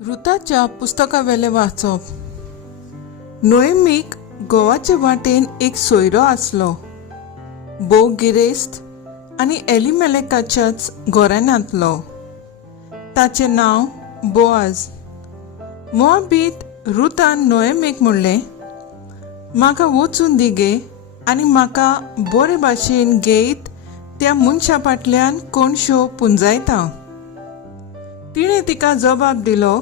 रुताच्या पुस्तकावेले वाचप. नोएमीक गोवाचे वाटेन एक सोयरो आसलो. बोव गिरेस्त आनी एलिमेलेकाच्याच घराण्यांतलो. ताचें नांव बोआज. मोआबीत रुतान नोएमीक म्हणलें, म्हाका वचून दी गे आनी म्हाका बरे भाशेन घेयत त्या मनशा फाटल्यान कोणशो पुंजायता. तिणें तिका जबाब दिलो,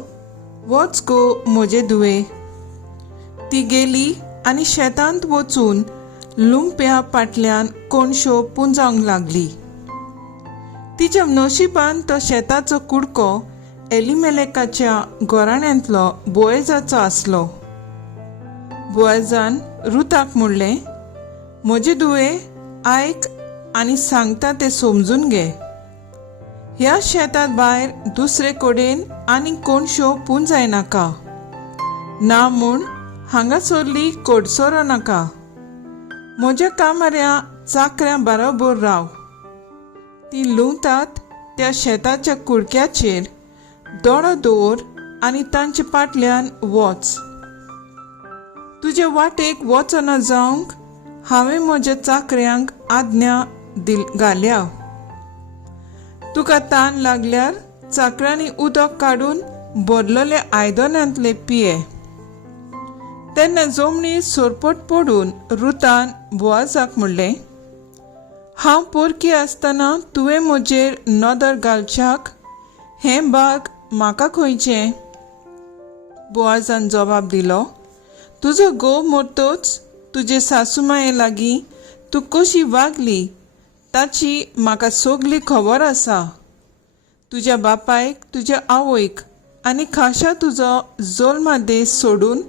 वच गो म्हजे धुवे. ती गेली आनी शेतांत वचून लुंप्या फाटल्यान कोणशो पुंजावंक लागली. तिच्या नशिबान तो शेताचो कुडको एलिमेलेकाच्या घराण्यांतलो बोएजाचो आसलो. बोएजान रुताक म्हणलें, म्हजे धुवे, आयक आनी सांगता तें समजून घे. ह्या शेतांत भायर दुसरे कडेन आनी कोणशो पुंजाय नाका. ना म्हूण हांगासरली कोडसोरो नाका. म्हज्या कामाऱ्या चाकऱ्या बरोबर राव. ती लुंवतात त्या शेताच्या कुडक्याचेर दोळो दवर आनी तांचे फाटल्यान वच. तुजे वाटेक वचना जावंक हांवें म्हज्या चाकऱ्यांक आज्ञा घाल्या. तुका तान लागल्यार चाकरांनी उदक काडून भरलेले आयदनांतले पिये. तेन्ना जमनीर सोरपट पडून रुतान बोआजाक म्हणलें, हांव पोरकी आसतना तुवें म्हजेर नदर घालच्याक हें भाग म्हाका खंयचें? बोआजान जबाब दिलो, तुजो घोव मरतोच तुजे सासूमाये लागीं तूं कशी वागली ताची म्हाका सगळी खबर आसा. तुज्या बापायक, तुज्या आवयक आनी खाशा तुजो जल्मा देश सोडून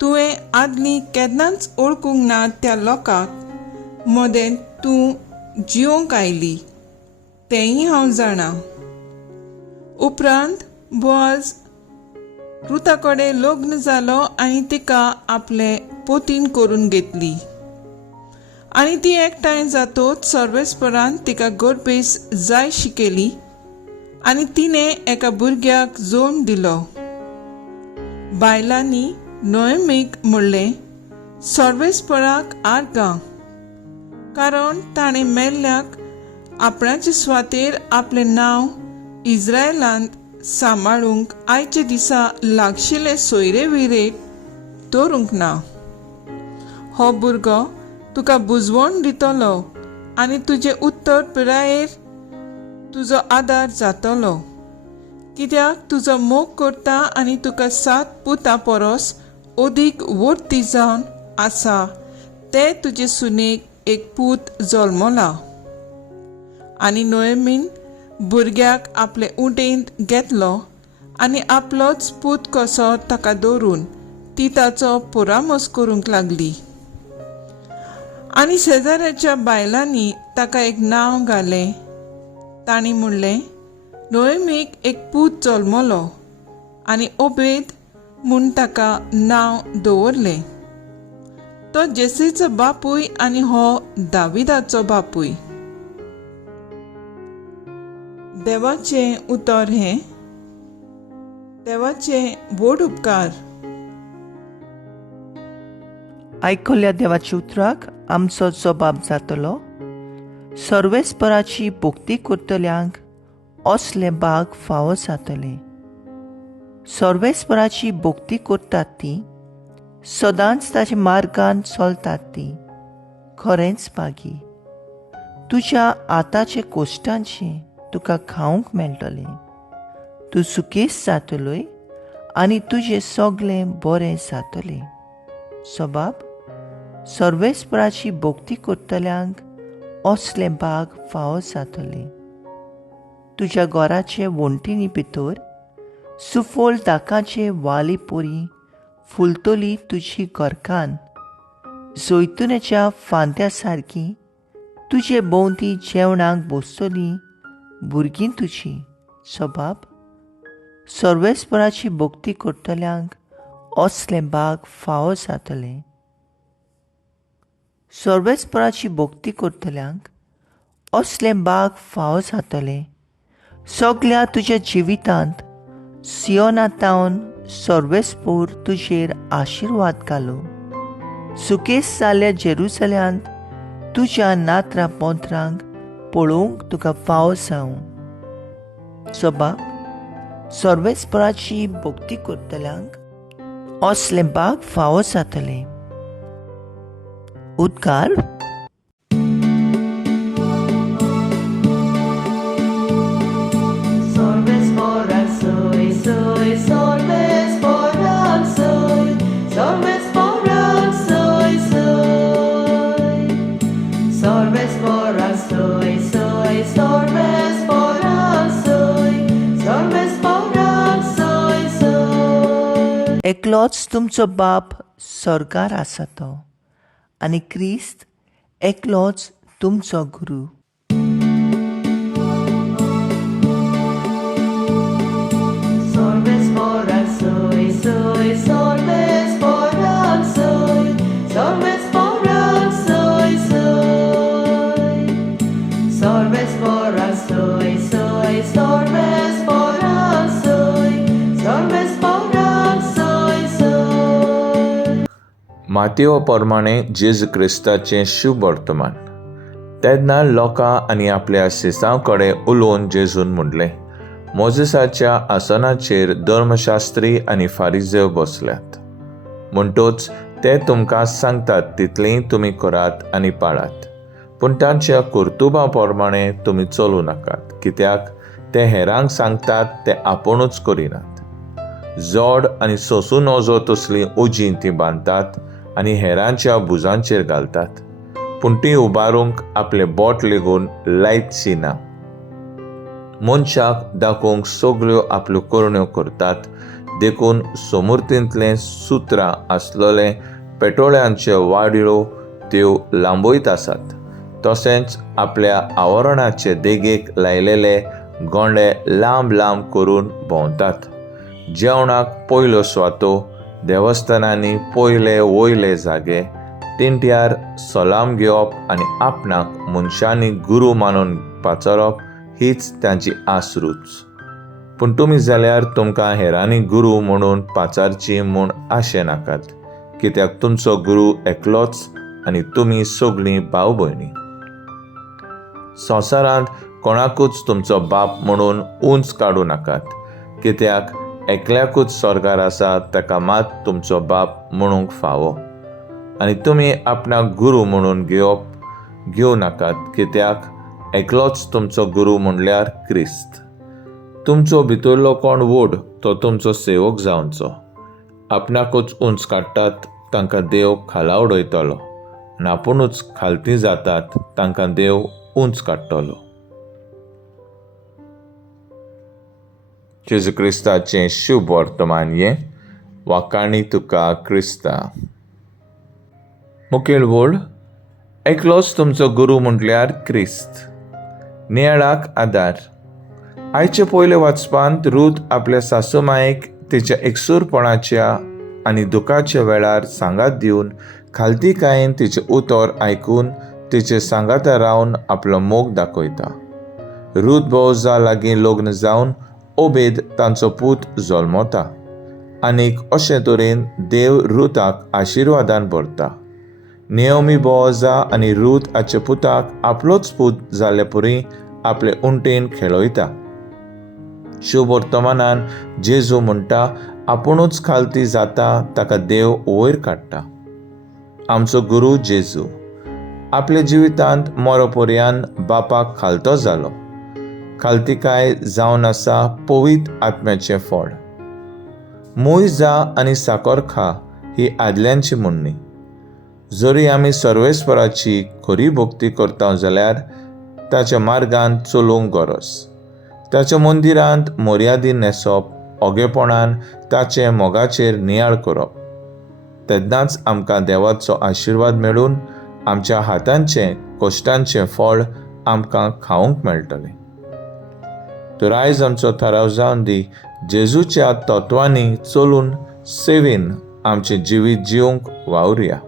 तुवें आदली केन्नाच ओळखूंक ना त्या लोकांक मदें तूं जिवंक आयली तेंय हांव जाणा. उपरांत बोआज रुता कडेन लग्न जालो आनी तिका आपले पोतीन करून घेतली. आनी ती एकठांय जातोच सर्वेस्परान तिका गर्भेस जाय शिकेली आनी तिणें एका भुरग्याक जल्म दिलो. बायलांनी नोएमीक म्हणलें, सर्वेस्पराक आर्गां, कारण ताणें मेल्ल्याक आपणाचे स्वातेर आपलें नांव इस्रायलांत सांबाळूंक आयचे दिसा लागशिल्ले सोयरे विरेक दवरूंक ना. हो भुरगो तुका बुजवण दितलो आनी तुजे उत्तर पिरायेर तुजो आदार जातलो. कित्याक तुजो मोग करता आनी तुका 7 पुतां परस अदीक वर्ती जावन आसा ते तुजे सुनेक एक पूत जल्मला. आनी नोएमीन भुरग्याक आपले उंटेंत घेतलो आनी आपलोच पूत कसो ताका दवरून ती ताचो पुरामोस करूंक लागली. आनी शेजाऱ्याच्या बायलांनी ताका एक नांव घालें. तांणी म्हणलें, नोएमीक एक पूत जल्मलो आनी ओबेद म्हूण ताका नांव दवरलें. तो जेसीचो बापूय आनी हो दाविदाचो बापूय. देवाचें उतर हें. देवाचे व्हड उपकार. आयकल्ल्या देवाच्या उतराक आमचो जबाब जातलो, सर्वेस्पराची भक्ती करतल्यांक असले भाग फावो जातले. सर्वेस्पराची भक्ती करतात ती, सदांच ताच्या मार्गान चलतात ती खरेंच भागी. तुज्या आतांचे कोश्टांचे तुका खावंक मेळटलें. तूं सुकेस जातलोय आनी तुजें सगळें बरें जातलें. जबाब, सर्वेस्पराची भक्ती करतल्यांक असले भाग फावो जातले. तुज्या घराचे वणटीनी भितर सुफोल दाकाचे वाली पोरी फुलतली तुजी घरकान. जैतुनाच्या फांत्या सारकी तुजे भोंवती जेवणाक बसतली भुरगीं तुजी. जबाब, सर्वेस्पराची भक्ती करतल्यांक असले भाग फावो जातले. सर्वेस्पराची भक्ती करतल्यांक असले भाग फावो जातले. सगळ्या तुज्या जिवितांत सियोनातावन सर्वेस्पूर तुजेर आशिर्वाद घालो. सुकेस जाल्ल्या जेरुसल्यांत तुज्या नात्रा पोंत्रांक पळोवंक तुका फावो जावं. सो बाप, सर्वेस्पराची भक्ती करतल्यांक असले बाग फावो जातले. उद्गार. एकलोच तुमचो बाप स्वर्गार आसा तो, आनी क्रिस्त एकलोच तुमचो गुरू. मातेव प्रमाणे जेजू क्रिस्ताचें शुभ वर्तमान. तेन्ना लोकां आनी आपल्या शिसांव कडेन उलोवन जेजून म्हणलें, मोजेसाच्या आसनाचेर धर्मशास्त्री आनी फारिजेव बसल्यात. म्हणटूच ते तुमकां सांगतात तितलें तुमी करात आनी पाळात. पूण तांच्या कर्तुबा प्रमाणे तुमी चलूं नाकात, कित्याक ते हेरांक सांगतात ते आपुणूच करिनात. जोड आनी सोंसून वचो तसलीं उजीं तीं बांदतात आनी हेरांच्या भुजांचेर घालतात, पूण ती उबारूंक आपले बोट लेगून लायतशी ना. मनशाक दाखोवंक सगळ्यो आपल्यो करण्यो करतात, देखून समृद्धींतले सुत्रां आसलेले पेटोळ्यांचे वाडयो त्यो लांबयत आसात. तशेंच आपल्या आवरणाचे देगेक लायलेले गोंडे लांब लांब करून भोंवतात. जेवणाक पयलो स्वातो, देवस्थानांनी पयले वयले जागे, तेंट्यार सलाम घेवप आनी आपणाक मनशांनी गुरू मानून पाचारप हीच तांची आसरूच. पूण तुमी जाल्यार तुमकां हेरांनी गुरू म्हणून पाचारची म्हूण आशे नाकात, कित्याक तुमचो गुरू एकलोच आनी तुमी सगळीं भाव भयणी. संवसारांत कोणाकूच तुमचो बाप म्हणून उंच काडूं नाकात, कित्याक एकल्याकूच स्वर्गार आसा ताका मात तुमचो बाप म्हणूंक फावो. आनी तुमी आपणाक गुरू म्हणून घेवं नाकात, कित्याक एकलोच तुमचो गुरू म्हणल्यार क्रिस्त. तुमचो भितरलो कोण व्हड तो तुमचो सेवक जावचो. आपणाकूच उंच काडटात तांकां देव खाला उडयतलो, आनी आपुणूच खालती जातात तांकां देव उंच काडटलो. जेजू क्रिस्ताचें शुभ वर्तमान हें वाकाणी तुका क्रिस्ता. मुखेल वड. एकलोच तुमचो गुरू म्हटल्यार क्रिस्त. नियाळाक आदार. आयचे पयले वाचपांत रूथ आपल्या सासूमायेक तिच्या एकसूरपणाच्या आनी दुखाच्या वेळार सांगात दिवन खालतीकायेन तिचें उतर आयकून तिचे सांगाता रावन आपलो मोग दाखयता. रूथ बोअजा लागीं लग्न जावन ओबेद तांचो पूत जल्मता. आनीक अशे तरेन देव रुथाक आशिर्वादान भरता. नेओमी बोअजा आनी रूथ हाच्या पुताक आपलोच पूत जाल्ले परी आपले उंटेन खेळयता. शुभ वर्तमानान जेजू म्हणटा आपुणूच खालती जाता ताका देव वयर काडटा. आमचो गुरू जेजू आपल्या जिवितांत मरोपर्यंत बापाक खालतो जालो. खालतीकाय जावन आसा पवित्र आत्म्याचें फळ. मूय जा आनी साकर खा ही आदल्यांची म्हणणी. जरी आमी सर्वेस्पराची खरी भक्ती करता जाल्यार ताच्या मार्गान चलूंक गरज. ताच्या मंदिरांत मर्यादी न्हेसप, ओगेपणान ताचे मोगाचेर नियाळ करप. तेन्नाच आमकां देवाचो आशिर्वाद मेळून आमच्या हातांचें कश्टांचें फळ आमकां खावंक मेळटलें. तर आयज आमचो थाराव जावन दी जेजूच्या तत्वांनी चलून सेवेन आमचें जिवीत जिवंक वावुरया.